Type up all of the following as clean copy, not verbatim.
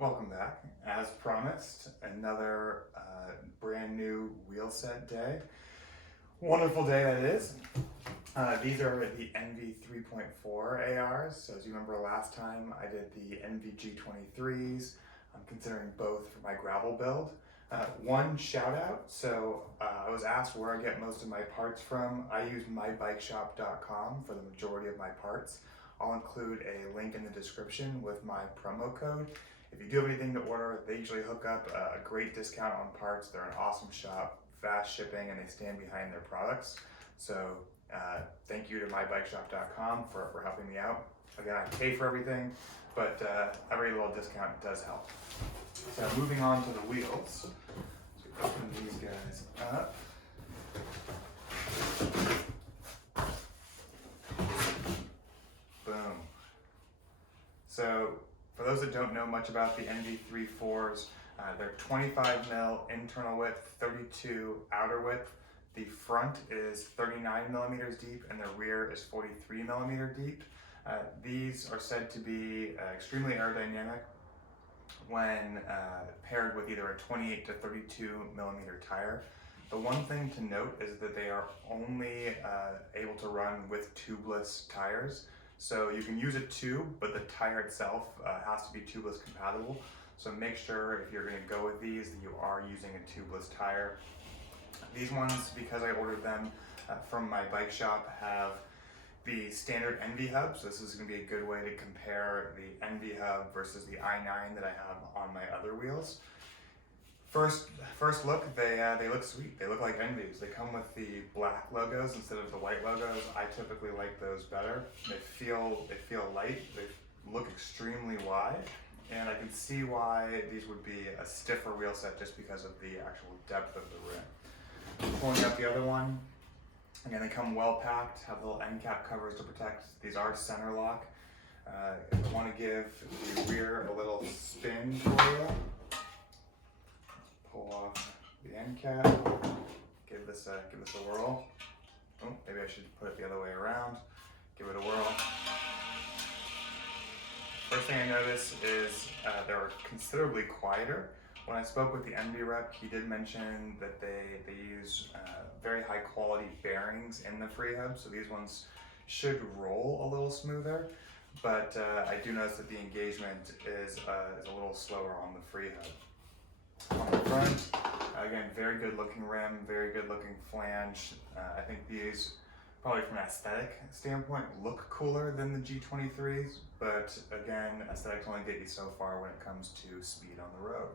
Welcome back. As promised, another brand new Wheelset day. Wonderful day that is. These are the Enve 3.4 ARs. So as you remember last time, I did the Enve G23s. I'm considering both for my gravel build. One shout out, so I was asked where I get most of my parts from. I use mybikeshop.com for the majority of my parts. I'll include a link in the description with my promo code. If you do have anything to order, they usually hook up a great discount on parts. They're an awesome shop, fast shipping, and they stand behind their products. So thank you to mybikeshop.com for helping me out. Again, I pay for everything, but every little discount does help. So moving on to the wheels. So we open these guys up. Boom. So for those that don't know much about the Enve 3.4s, they're 25 mil internal width, 32 outer width. The front is 39 millimeters deep and the rear is 43 millimeter deep. These are said to be extremely aerodynamic when paired with either a 28 to 32 millimeter tire. The one thing to note is that they are only able to run with tubeless tires. So you can use a tube, but the tire itself has to be tubeless compatible. So make sure if you're going to go with these that you are using a tubeless tire. These ones, because I ordered them from my bike shop, have the standard Enve hub. So this is going to be a good way to compare the Enve hub versus the i9 that I have on my other wheels. First look, they look sweet. They look like Enves. They come with the black logos instead of the white logos. I typically like those better. They feel light. They look extremely wide, and I can see why these would be a stiffer wheel set just because of the actual depth of the rim. Pulling out the other one, again, they come well packed. Have little end cap covers to protect. These are center lock. If I want to give the rear a little spin for you. Pull off the end cap, give this a whirl. Oh, maybe I should put it the other way around. Give it a whirl. First thing I notice is they're considerably quieter. When I spoke with the Enve rep, he did mention that they use very high quality bearings in the free hub, so these ones should roll a little smoother. But I do notice that the engagement is a little slower on the free hub. On the front, again, very good looking rim, very good looking flange. I think these, probably from an aesthetic standpoint, look cooler than the G23s, but again, aesthetics only get you so far when it comes to speed on the road.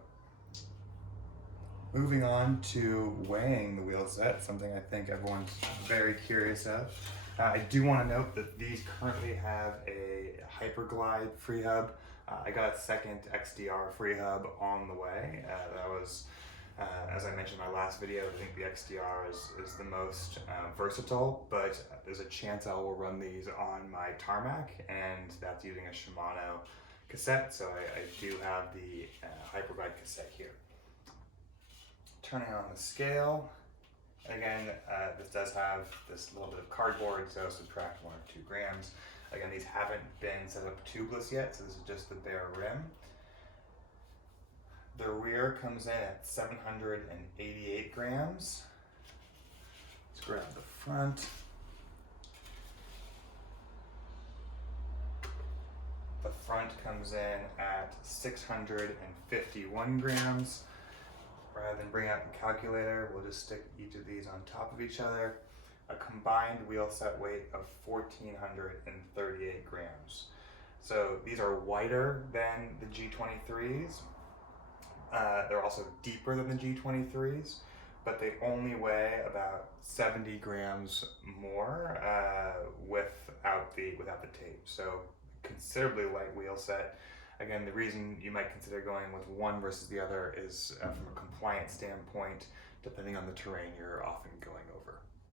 Moving on to weighing the wheel set, something I think everyone's very curious of. I do want to note that these currently have a Hyperglide free hub. I got a second XDR free hub on the way. That was, as I mentioned in my last video, I think the XDR is the most versatile, but there's a chance I will run these on my tarmac, and that's using a Shimano cassette, so I do have the Hyperglide cassette here. Turning on the scale, again, this does have this little bit of cardboard, so subtract 1 or 2 grams. Again, these haven't been set up tubeless yet, so this is just the bare rim. The rear comes in at 788 grams. Let's grab the front. The front comes in at 651 grams. Rather than bring out the calculator, we'll just stick each of these on top of each other. A combined wheel set weight of 1,438 grams. So these are wider than the G23s. They're also deeper than the G23s, but they only weigh about 70 grams more without the tape. So considerably light wheel set. Again, the reason you might consider going with one versus the other is from a compliance standpoint, depending on the terrain you're often going over.